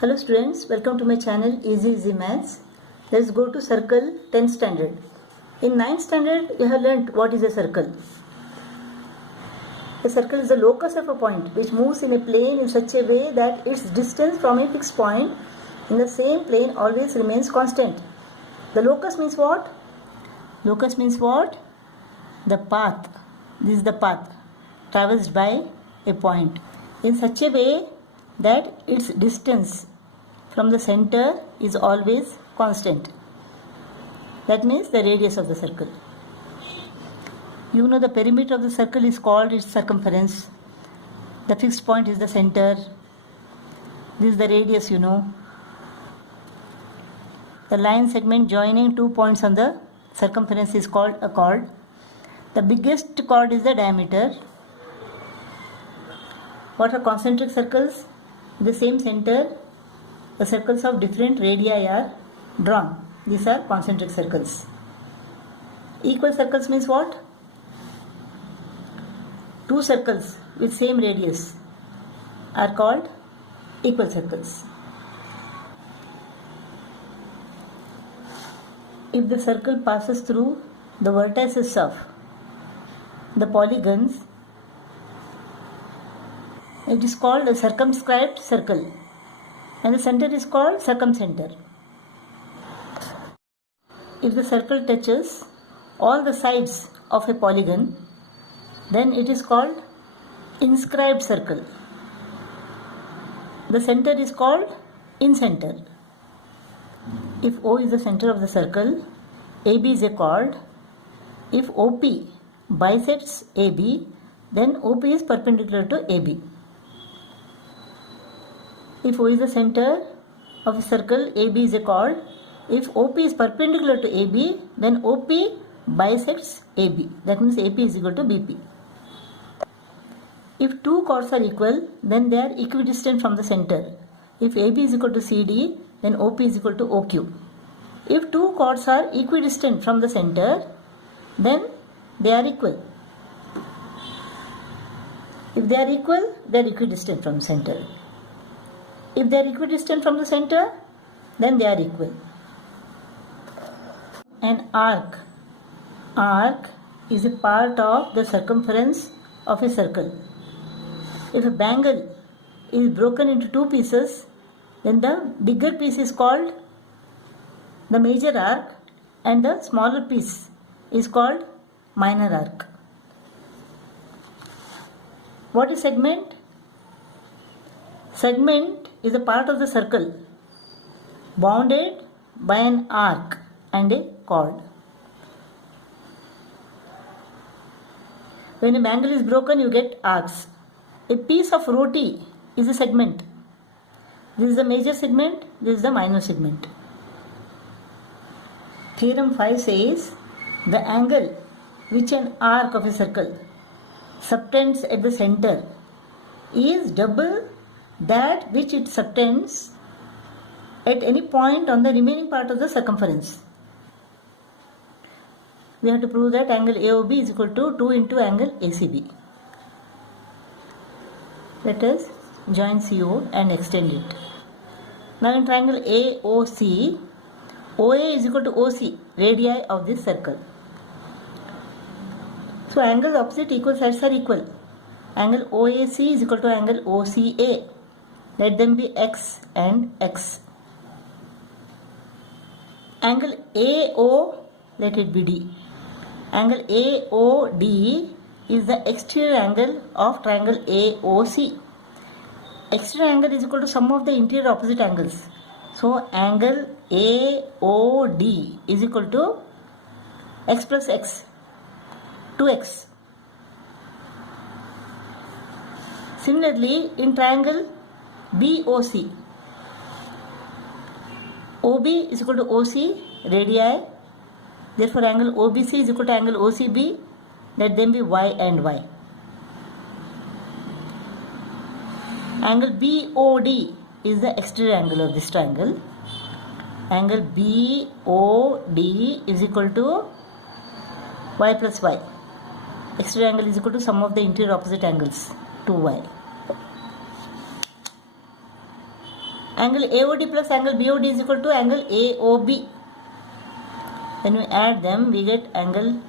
Hello students, welcome to my channel Easy Maths. Let's go to circle 10th standard. In 9th standard, you have learnt what is a circle. A circle is the locus of a point which moves in a plane in such a way that its distance from a fixed point in the same plane always remains constant. The locus means what? Locus means what? The path. This is the path traversed by a point in such a way that its distance from the center is always constant. That means the radius of the circle. You know the perimeter of the circle is called its circumference. The fixed point is the center. This is the radius, you know. The line segment joining two points on the circumference is called a chord. The biggest chord is the diameter. What are concentric circles? In the same center, the circles of different radii are drawn. These are concentric circles. Equal circles means what? Two circles with same radius are called equal circles. If the circle passes through the vertices of the polygons, it is called a circumscribed circle, and the center is called circumcenter. If the circle touches all the sides of a polygon, then it is called inscribed circle. The center is called incenter. If O is the center of the circle, AB is a chord. If OP bisects AB, then OP is perpendicular to AB. If O is the center of a circle, AB is a chord. If OP is perpendicular to AB, then OP bisects AB. That means AP is equal to BP. If two chords are equal, then they are equidistant from the center. If AB is equal to CD, then OP is equal to OQ. If two chords are equidistant from the center, then they are equal. If they are equal, they are equidistant from the center. If they are equidistant from the center, then they are equal. An arc. Arc is a part of the circumference of a circle. If a bangle is broken into two pieces, then the bigger piece is called the major arc and the smaller piece is called minor arc. What is segment? Segment is a part of the circle bounded by an arc and a chord. When a bangle is broken, you get arcs. A piece of roti is a segment. This is the major segment, this is the minor segment. Theorem 5 says the angle which an arc of a circle subtends at the center is double that which it subtends at any point on the remaining part of the circumference. We have to prove that angle AOB is equal to 2 into angle ACB. Let us join CO and extend it. Now in triangle AOC, OA is equal to OC, radii of this circle. So angles opposite equal sides are equal. Angle OAC is equal to angle OCA. Let them be X and X. Angle AO, let it be D. Angle AOD is the exterior angle of triangle AOC. Exterior angle is equal to sum of the interior opposite angles. So angle AOD is equal to X plus X, 2X. Similarly, in triangle BOC, OB is equal to OC, radii. Therefore, angle OBC is equal to angle OCB. Let them be Y and Y. Angle BOD is the exterior angle of this triangle. Angle BOD is equal to Y plus Y. Exterior angle is equal to sum of the interior opposite angles, 2Y. Angle AOD plus angle BOD is equal to angle AOB. When we add them, we get angle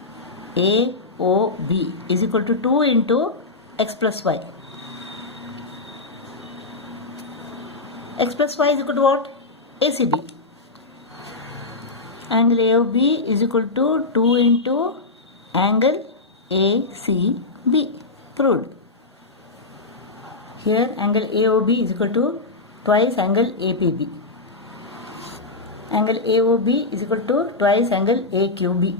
AOB is equal to 2 into x plus y. X plus y is equal to what? ACB. Angle AOB is equal to 2 into angle ACB. Proved. Here angle AOB is equal to twice angle APB. Angle AOB is equal to twice angle AQB.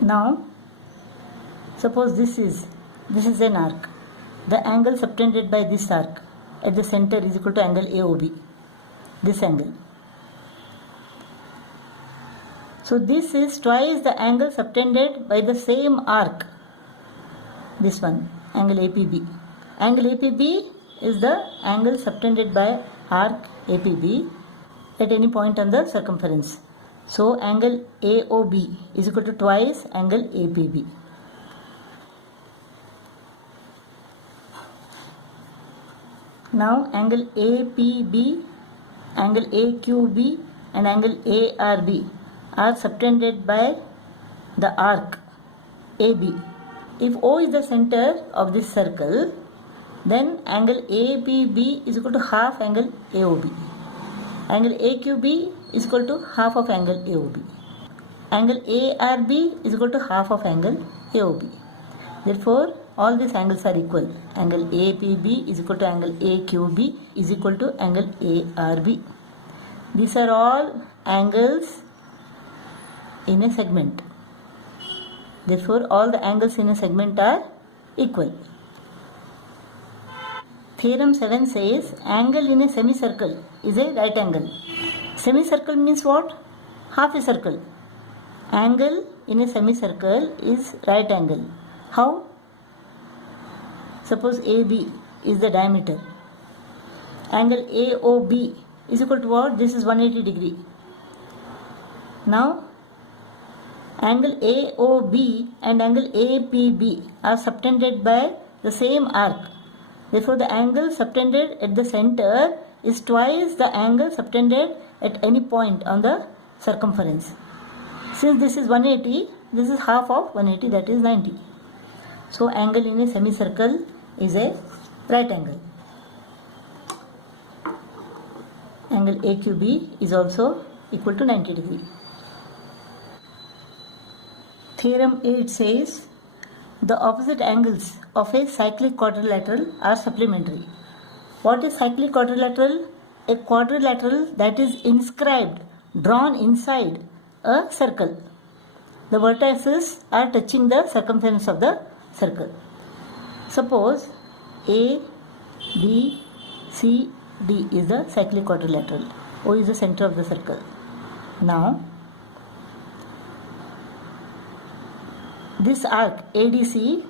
Now, suppose this is an arc. The angle subtended by this arc at the center is equal to angle AOB. This angle. So this is twice the angle subtended by the same arc. This one, angle APB. Angle APB is the angle subtended by arc APB at any point on the circumference. So angle AOB is equal to twice angle APB. Now angle APB, angle AQB and angle ARB are subtended by the arc AB. If O is the center of this circle, then angle APB is equal to half angle AOB. Angle AQB is equal to half of angle AOB. Angle ARB is equal to half of angle AOB. Therefore, all these angles are equal. Angle APB is equal to angle AQB is equal to angle ARB. These are all angles in a segment. Therefore, all the angles in a segment are equal. Theorem 7 says angle in a semicircle is a right angle. Semicircle means what? Half a circle. Angle in a semicircle is right angle. How? Suppose AB is the diameter. Angle AOB is equal to what? This is 180 degree. Now, angle AOB and angle APB are subtended by the same arc. Therefore, the angle subtended at the center is twice the angle subtended at any point on the circumference. Since this is 180, this is half of 180, that is 90. So, angle in a semicircle is a right angle. Angle AQB is also equal to 90 degree. Theorem 8 says the opposite angles of a cyclic quadrilateral are supplementary. What is cyclic quadrilateral? A quadrilateral that is inscribed, drawn inside a circle. The vertices are touching the circumference of the circle. Suppose A, B, C, D is the cyclic quadrilateral. O is the center of the circle. Now, this arc ADC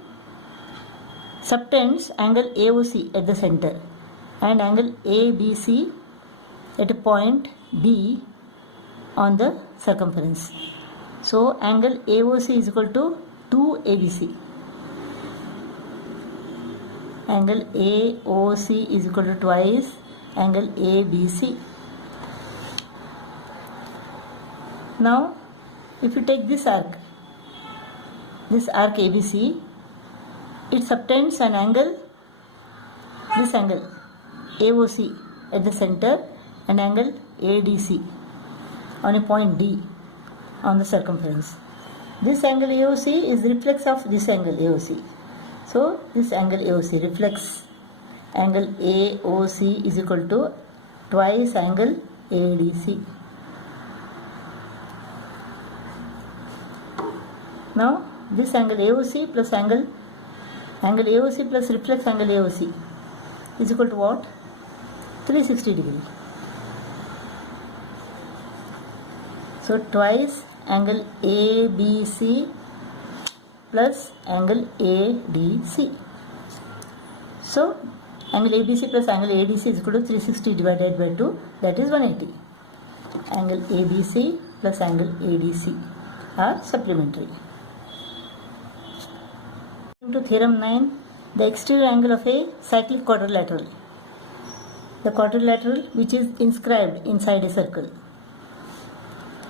subtends angle AOC at the center and angle ABC at a point B on the circumference. So, angle AOC is equal to 2ABC. Angle AOC is equal to twice angle ABC. Now, if you take this arc ABC, it subtends an angle, this angle AOC at the center and angle ADC on a point D on the circumference. This angle AOC is reflex of this angle AOC. So, this angle AOC reflects angle AOC is equal to twice angle ADC. Now, this angle AOC plus angle AOC plus reflex angle AOC is equal to what? 360 degree. So, twice angle ABC plus angle ADC. So, angle ABC plus angle ADC is equal to 360 divided by 2, that is 180. Angle ABC plus angle ADC are supplementary. To theorem 9, The exterior angle of a cyclic quadrilateral. The quadrilateral which is inscribed inside a circle.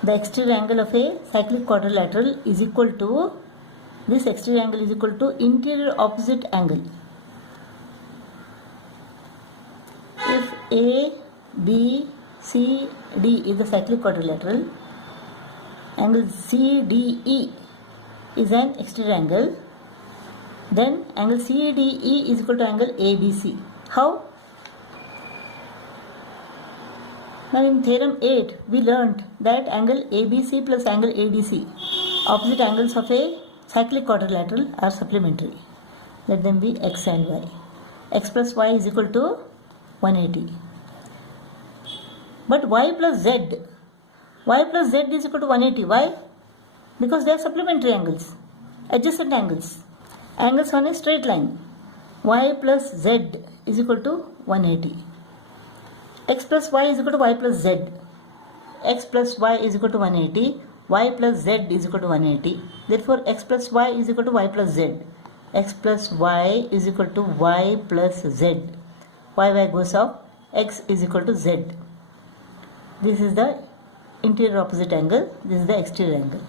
The exterior angle of a cyclic quadrilateral is equal to, this exterior angle is equal to interior opposite angle. If A, B, C, D is the cyclic quadrilateral, angle CDE is an exterior angle, then angle CDE is equal to angle ABC. How? Now in theorem 8 we learnt that angle ABC plus angle ADC, opposite angles of a cyclic quadrilateral, are supplementary. Let them be x and y. X plus y is equal to 180. But y plus z is equal to 180. Why? Because they are supplementary angles, adjacent angles, angles on a straight line. Y plus z is equal to 180. X plus y is equal to y plus z. X plus y is equal to 180. Y plus z is equal to 180. Therefore, x plus y is equal to y plus z. X plus y is equal to y plus z. Y goes off. X is equal to z. This is the interior opposite angle. This is the exterior angle.